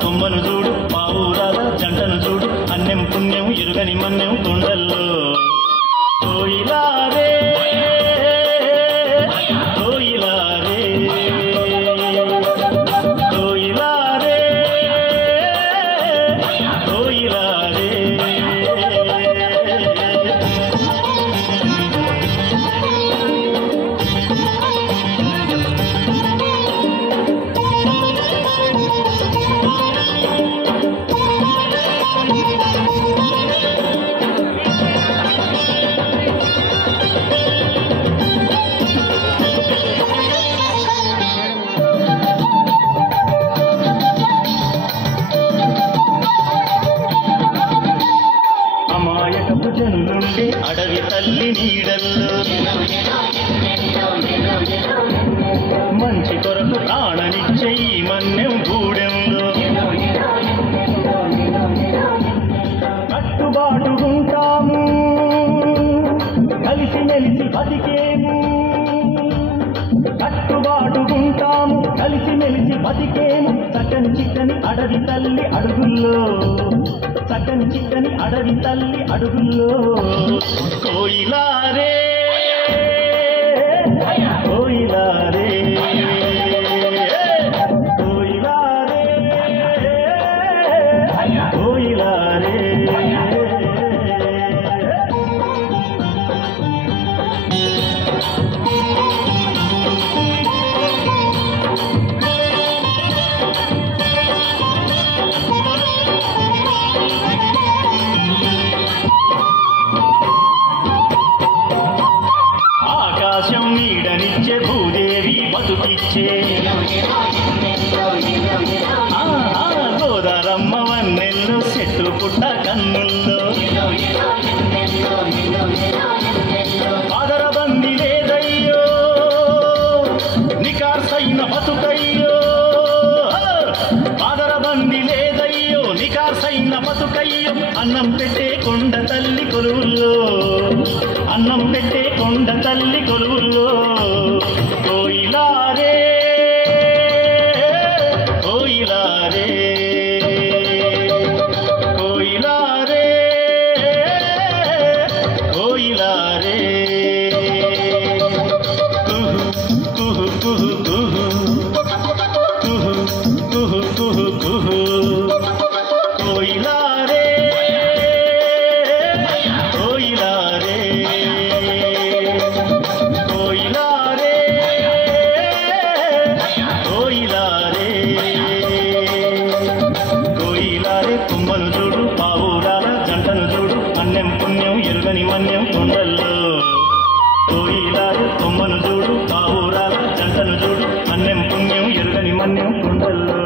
కొమ్మను చూడు పావురాల జంటను చూడు అన్నం పుణ్యం ఎరుగని మన్యం కొండల్లో కోయిలారే కోయిలారే కోయిలారే కోయిలారే జనులుండే అడవి తల్లి నీడల్లో మంచి కొరకు ప్రాణనిచ్చే ఈ మన్యం గూడెంలో కట్టుబాటుకుంటాము కలిసి మెలిసి బతికేము కట్టుబాటుకుంటాము కలిసి మెలిసి బతికేము చక్కని చిక్కని అడవి తల్లి అడుగుల్లో చక్కని చిక్కని అడవి తల్లి అడుగుల్లో కోయిలారే కోయిలారే కోయిలారే కోయిలారే ఆకాశం నీడనిచ్చే భూదేవి బతుకిచ్చే గోదారమ్మ వన్నెల్లో చెట్టు పుట్ట కన్నుల్లో పాదరబంది లేదయ్యో నికార్సైన బతుకయ్యో పాదరబంది లేదయ్యో నికార్సైన బతుకయ్యో అన్నం పెట్టే కొండ తల్లి కొలువుల్లో అన్నం పెట్టే కొండ తల్లి కొలువుల్లో కోయిలారే కోయిలారే కోయిలారే కోయిలారే కుహు కుహు కుహు కుహు కుహు కుహు కుహు కోయిలారే కోయిలారే కోయిలారే కోయిలారే కోయిలారే కొమ్మను చూడు పావురాల జంటను చూడు అన్నం పుణ్యం ఎరుగని మన్యం కొండల్లో కోయిలారే కొమ్మను చూడు పావురాల జంటను చూడు అన్నం పుణ్యం ఎరుగని మన్యం కొండల్లో